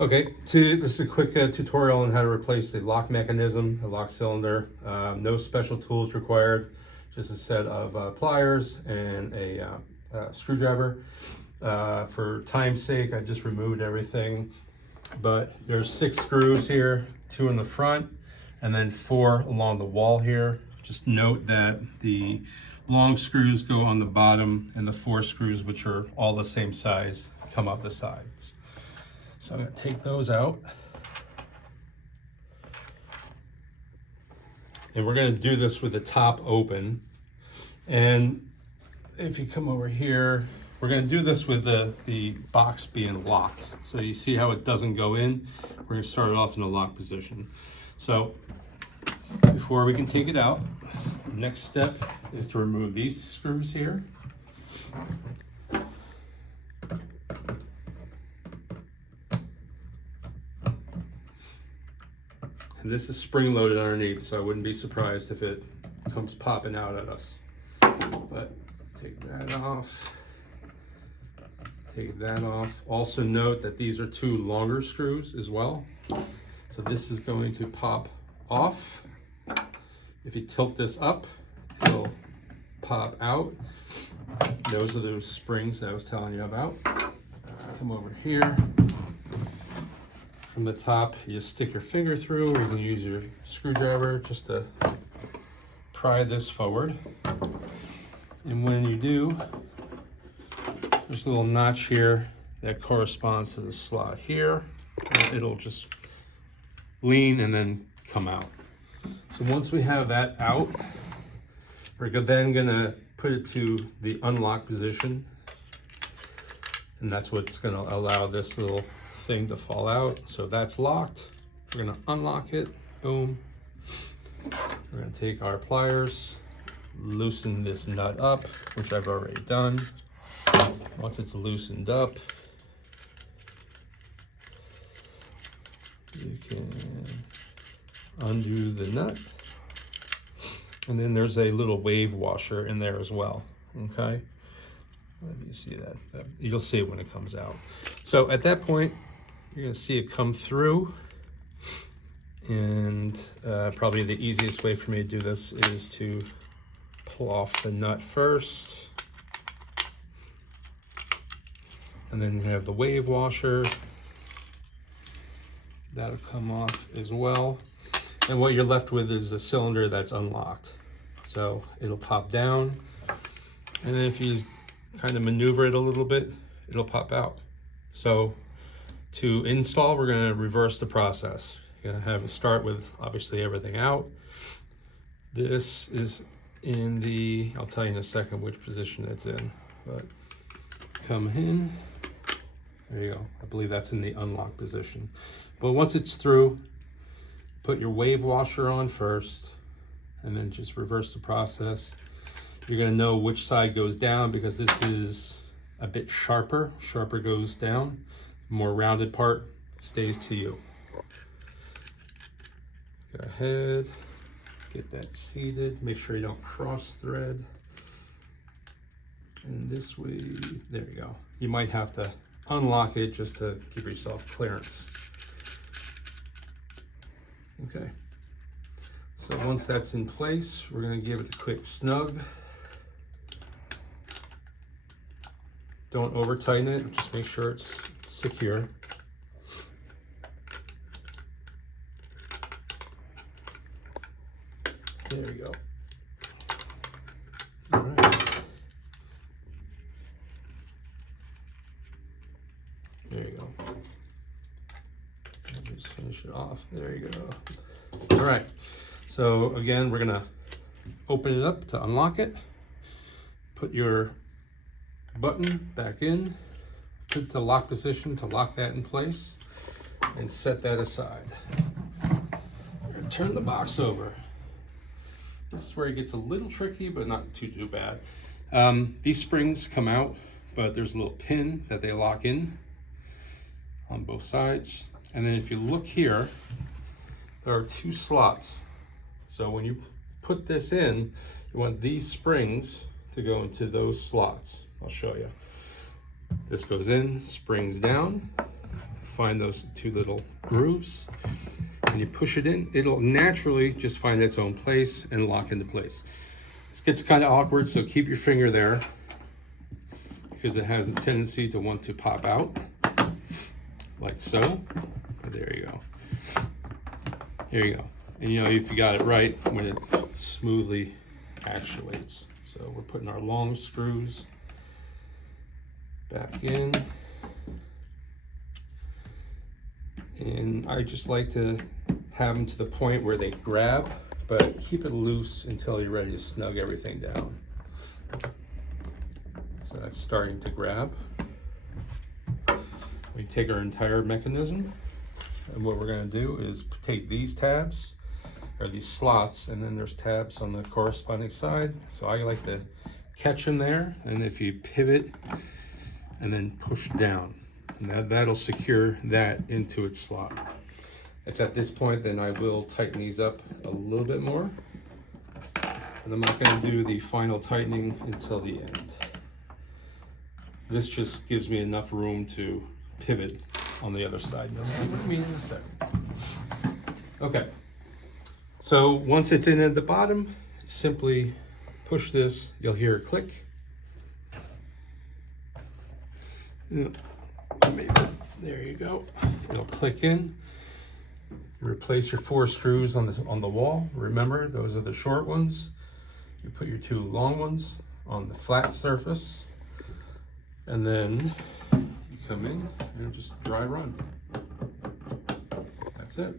Okay, this is a quick tutorial on how to replace the lock mechanism, the lock cylinder. No special tools required, just a set of pliers and a screwdriver. For time's sake, I just removed everything, but there's 6 screws here, 2 in the front, and then 4 along the wall here. Just note that the long screws go on the bottom, and the 4 screws, which are all the same size, come up the sides. So I'm going to take those out. And we're going to do this with the top open. And if you come over here, we're going to do this with the box being locked. So you see how it doesn't go in? We're going to start it off in a lock position. So before we can take it out, the next step is to remove these screws here. And this is spring loaded underneath, so I wouldn't be surprised if it comes popping out at us. But take that off. Take that off. Also note that these are 2 longer screws as well. So this is going to pop off. If you tilt this up, it'll pop out. Those are those springs that I was telling you about. Come over here. From the top, you just stick your finger through, or you can use your screwdriver just to pry this forward. And when you do, there's a little notch here that corresponds to the slot here. And it'll just lean and then come out. So once we have that out, we're then gonna put it to the unlock position. And that's what's gonna allow this little thing to fall out. So that's locked. We're gonna unlock it. Boom. We're gonna take our pliers, loosen this nut up, which I've already done. Once it's loosened up, you can undo the nut. And then there's a little wave washer in there as well. Okay. Let me see that. You'll see it when it comes out. So at that point, you're going to see it come through, and probably the easiest way for me to do this is to pull off the nut first, and then you have the wave washer. That'll come off as well, and what you're left with is a cylinder that's unlocked. So it'll pop down, and then if you kind of maneuver it a little bit, it'll pop out. So to install, we're going to reverse the process. You're going to have it start with obviously everything out. This is in the, I'll tell you in a second which position it's in, but come in. There you go. I believe that's in the unlock position. But once it's through, put your wave washer on first, and then just reverse the process. You're going to know which side goes down because this is a bit sharper. Sharper goes down. More rounded part stays to you. Go ahead, get that seated. Make sure you don't cross thread. And this way, there you go. You might have to unlock it just to give yourself clearance. Okay. So once that's in place, we're going to give it a quick snug. Don't over tighten it, just make sure it's secure. There we go. All right. There you go. I'll just finish it off. There you go. All right. So again, we're gonna open it up to unlock it. Put your button back in. Put it to lock position to lock that in place, and set that aside. We're gonna turn the box over. This is where it gets a little tricky, but not too bad. These springs come out, but there's a little pin that they lock in on both sides. And then if you look here, there are 2 slots. So when you put this in, you want these springs to go into those slots. I'll show you. This goes in, springs down, find those two little grooves. When you push it in, it'll naturally just find its own place and lock into place. This gets kind of awkward, so keep your finger there because it has a tendency to want to pop out, like so. There you go. Here you go. And you know, if you got it right, when it smoothly actuates. So we're putting our long screws back in. And I just like to have them to the point where they grab, but keep it loose until you're ready to snug everything down. So that's starting to grab. We take our entire mechanism, and what we're going to do is take these tabs, or these slots, and then there's tabs on the corresponding side. So I like to catch them there, and if you pivot and then push down, and that'll secure that into its slot. It's at this point then I will tighten these up a little bit more, and I'm not going to do the final tightening until the end. This just gives me enough room to pivot on the other side. You'll see what I mean in a second. Okay, so once it's in at the bottom, simply push this. You'll hear a click. There you go. It'll click in. You replace your 4 screws on the wall. Remember, those are the short ones. You put your 2 long ones on the flat surface, and then you come in and just dry run. That's it.